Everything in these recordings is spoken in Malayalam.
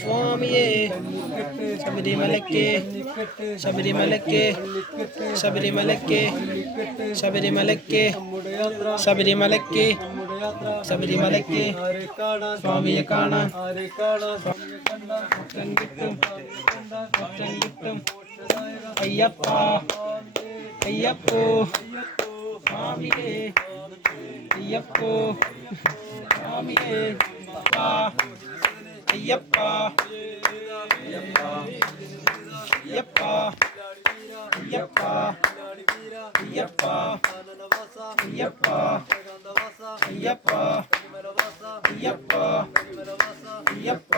സ്വാമിയേ ശബരിമലയ്ക്ക് ശബരിമലയ്ക്ക് ശബരിമലയ്ക്ക് ശബരിമലയ്ക്ക് ശബരിമലയ്ക്ക് ശബരിമലയ്ക്ക് സ്വാമിയെ കാണാൻ കിട്ടും കിട്ടും അയ്യപ്പ അയ്യപ്പോ സ്വാമിയേ അയ്യപ്പോ സ്വാമിയേ അയ്യപ്പ അയ്യപ്പ അയ്യപ്പ അയ്യപ്പ അയ്യപ്പ അയ്യപ്പ അയ്യപ്പ അയ്യപ്പ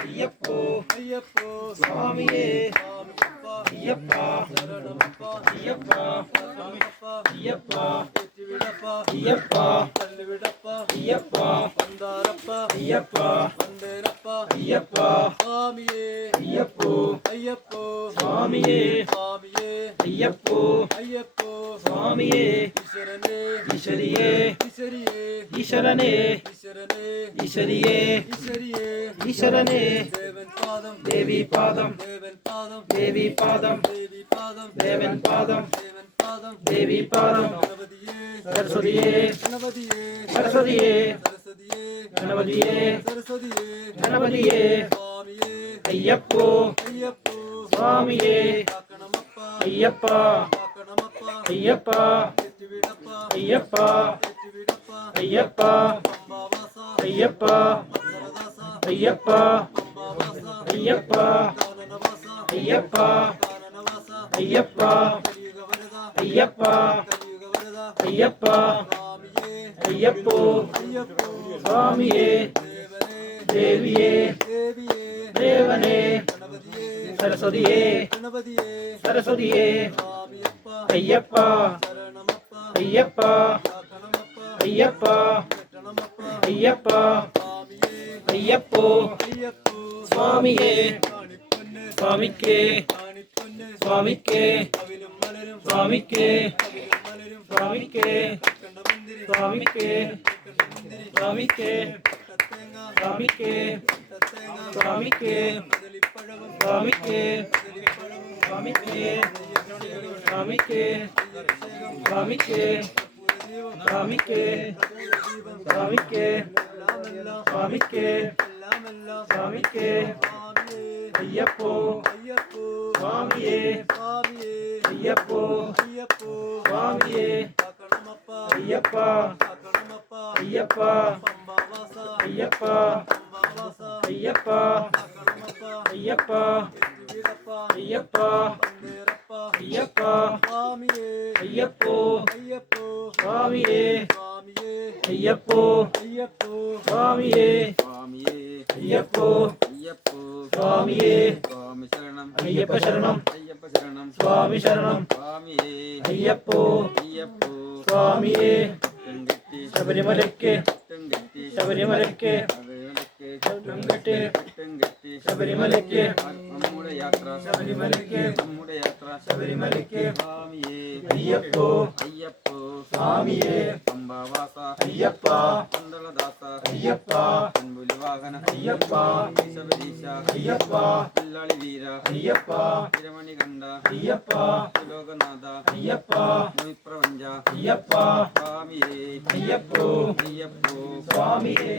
അയ്യപ്പ അയ്യപ്പോ സ്വാമിയേ അയ്യപ്പ അയ്യപ്പ അയ്യപ്പ അയ്യപ്പ അയ്യപ്പ അയ്യപ്പ അയ്യപ്പ അയ്യപ്പോ സ്വാമിയേ അയ്യപ്പോ സ്വാമിയേ ഈശ്വരിയേ ഈശ്വരനേ ഈശ്വരിയേ ഈശ്വരനേ ദേവി പാദം ദേവി പാദം ദേവൻ പാദം ദേവി പാദം സരസ്വതിയേ സരസ്വതിയേ ഗണപതിയേ ഗണപതിയേ അയ്യപ്പോ സ്വാമിയേ അയ്യപ്പ അയ്യപ്പ അയ്യപ്പ അയ്യപ്പ അയ്യപ്പ അയ്യപ്പ അയ്യപ്പ അയ്യപ്പ അയ്യപ്പ അയ്യപ്പ അയ്യപ്പ അയ്യപ്പോ സ്വാമിയേ ദേവിയേ ദേവനേ സരസ്വതിയേ സരസ്വതിയേ അയ്യപ്പ അയ്യപ്പ അയ്യപ്പ അയ്യപ്പ അയ്യപ്പോ സ്വാമിയേ സ്വാമിക്കേ സ്വാമിക്കേ സ്വാമിക്കേ സ്വാമിക്കേ സ്വാമിക്കേ സ്വാമിക്കേ സ്വാമിക്കേ സ്വാമിക്കേ സ്വാമിക്കേ സ്വാമിക്കേ സ്വാമിക്കേ സ്വാമിക്കേ സ്വാമിക്കേ സ്വാമിക്കേ സ്വാമിക്കേ സ്വാമിക്കേ അയ്യപ്പോ സ്വാമിയേ അയ്യപ്പോ സ്വാമിയേ അയ്യപ്പ അയ്യപ്പ അയ്യപ്പ അയ്യപ്പ അയ്യപ്പ അയ്യപ്പ അയ്യപ്പ അയ്യപ്പോ സ്വാമിയേ അയ്യപ്പോ സ്വാമിയേ അയ്യപ്പോ സ്വാമിയേ അയ്യപ്പ ശരണം സ്വാമി ശരണം അയ്യപ്പോ സ്വാമിയേ ശബരിമലയ്ക്ക് ശബരിമലയ്ക്ക് ശബരിമലയ്ക്ക് ശബരിമലയ്ക്ക് ശബരിമലയ്ക്ക് അയ്യപ്പോ സ്വാമിയേ അയ്യപ്പ അയ്യപ്പ അയ്യപ്പ അയ്യപ്പ അയ്യപ്പ അയ്യപ്പ ലോകനാഥ അയ്യപ്പ പ്രപഞ്ച അയ്യപ്പ സ്വാമിയേ അയ്യപ്പോ സ്വാമിയേ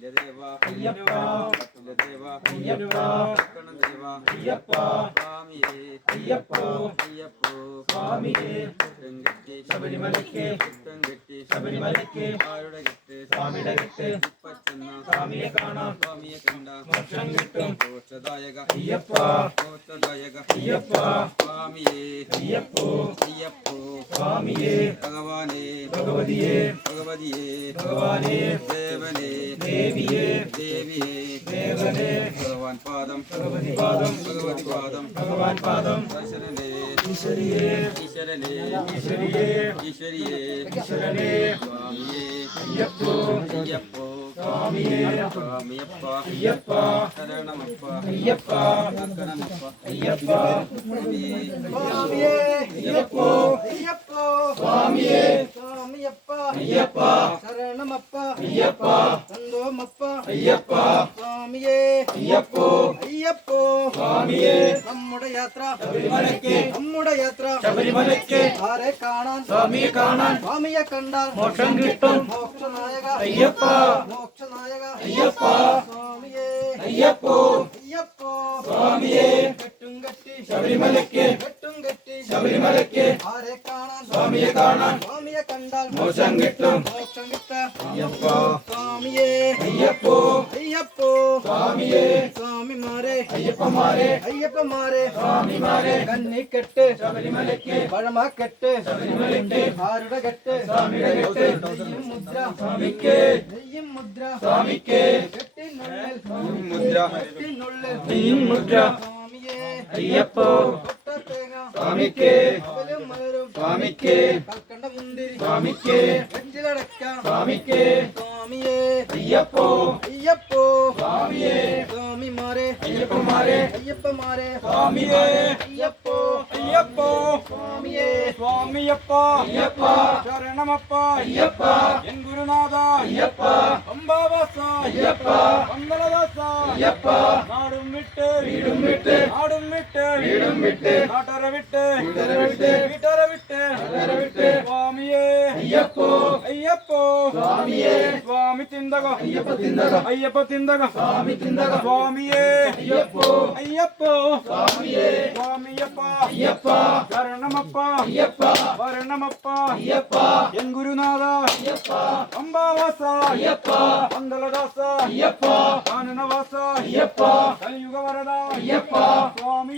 ദേവ അയ്യപ്പ ദേവ അയ്യപ്പ ദേവ അയ്യപ്പ സ്വാമിയേ അയ്യപ്പോ സ്വാമിയേ ശബരിമലയ്ക്ക് ശബരിമലയ്ക്ക് സ്വാമിയുടെ കെട്ട് സ്വാമിയെ കാണാം മോക്ഷം കിട്ടും അയ്യപ്പ അയ്യപ്പ സ്വാമിയേ അയ്യപ്പോ സ്വാമിയേ ഭഗവാനേ ഭഗവതിയേ ഭഗവാനേ ദേവനേ ദേവിയേ ദേവനേ ഭഗവാൻ പാദം ഭഗവതി പാദം ഭഗവാൻ പാദം ഈശ്വരിയേ ഈശ്വരനേ സ്വാമിയേ അയ്യപ്പോ സ്വാമിയപ്പ അയ്യപ്പ ശരണമപ്പ അയ്യപ്പ ശരണമപ്പ അയ്യപ്പ സ്വാമിയേ അയ്യപ്പ അയ്യപ്പ സ്വാമിയേ സ്വാമിയപ്പ അയ്യപ്പ ശരണമപ്പ അയ്യപ്പ സന്തോമപ്പ അയ്യപ്പ സ്വാമിയേ അയ്യപ്പ അയ്യപ്പ സ്വാമിയേ നമ്മുടെ യാത്ര ശബരിമലയ്ക്ക് നമ്മുടെ യാത്ര ശബരിമലയ്ക്ക് ആരെ കാണാൻ സ്വാമിയെ കാണാൻ സ്വാമിയെ കണ്ടാൽ മോക്ഷം കിട്ടും മോക്ഷനായക അയ്യപ്പ മോക്ഷനായക അയ്യപ്പ സ്വാമിയേ അയ്യപ്പ അയ്യപ്പ സ്വാമിയേ കെട്ടും കെട്ടി ശബരിമലയ്ക്ക് കെട്ടും കെട്ടി ശബരിമലയ്ക്ക് ആരെ കാണാൻ സ്വാമിയെ കാണാൻ സ്വാമിയെ കണ്ടാൽ മോക്ഷം കിട്ടും മോക്ഷം കിട്ട അയ്യപ്പ സ്വാമിയേ അയ്യപ്പ അയ്യപ്പ സ്വാമിയേ സ്വാമിമാരെ അയ്യപ്പമാരെ അയ്യപ്പമാരെ സ്വാമിമാരെ കന്നിക്കെട്ട് ശബരിമലയ്ക്ക് പഴമക്കെട്ട് ശബരിമലയ്ക്ക് ആരുടെ കെട്ട് സ്വാമിയുടെ കെട്ട് നെയ്യും മുദ്ര സ്വാമിക്ക് നെയ്യും മുദ്ര സ്വാമിക്ക് കെട്ടിനുള്ളിൽ മുദ്ര കെട്ടിനുള്ളിൽ നെയ്യും മുദ്ര സ്വാമിയേ അയ്യപ്പ കൊട്ടത്തേങ്ങ സ്വാമിക്ക് അവലും മലരും സ്വാമിക്ക് കൽക്കണ്ട മുന്തിരി സ്വാമിക്ക് വെഞ്ചിലടക്ക സ്വാമിക്ക് സ്വാമിയേ അയ്യപ്പ അയ്യപ്പ സ്വാമിയേ സ്വാമിമാരെ അയ്യപ്പമാരെ അയ്യപ്പമാരെ സ്വാമിയേ അയ്യപ്പ അയ്യപ്പ സ്വാമിയേ സ്വാമിയപ്പ അയ്യപ്പ ശരണമപ്പ അയ്യപ്പ എൻ ഗുരുനാഥ അയ്യപ്പ അംബാവാസ അയ്യപ്പ മംഗളദാസ അയ്യപ്പ നാടും വിട്ട് വീടും വിട്ട് നാടും വിട്ട് വീടും വിട്ട് നാട്ടര വിട്ട് വീട്ടര വിട്ട് സ്വാമിയേ അയ്യപ്പ അയ്യപ്പ സ്വാമിയേ സ്വാമി തിന്തക അയ്യപ്പ തിന്തക അയ്യപ്പ തിന്തക സ്വാമി തിന്തക സ്വാമിയേ അയ്യപ്പ അയ്യപ്പ സ്വാമിയേ സ്വാമിയപ്പ അയ്യപ്പ ശരണമപ്പ അയ്യപ്പ വരണമപ്പ അയ്യപ്പ എൻ ഗുരുനാഥ അയ്യപ്പ അംബാവാസ അയ്യപ്പ മംഗളദാസ അയ്യപ്പ കാനനവാസ അയ്യപ്പ കലിയുഗ വരദ അയ്യപ്പ സ്വാമിയേ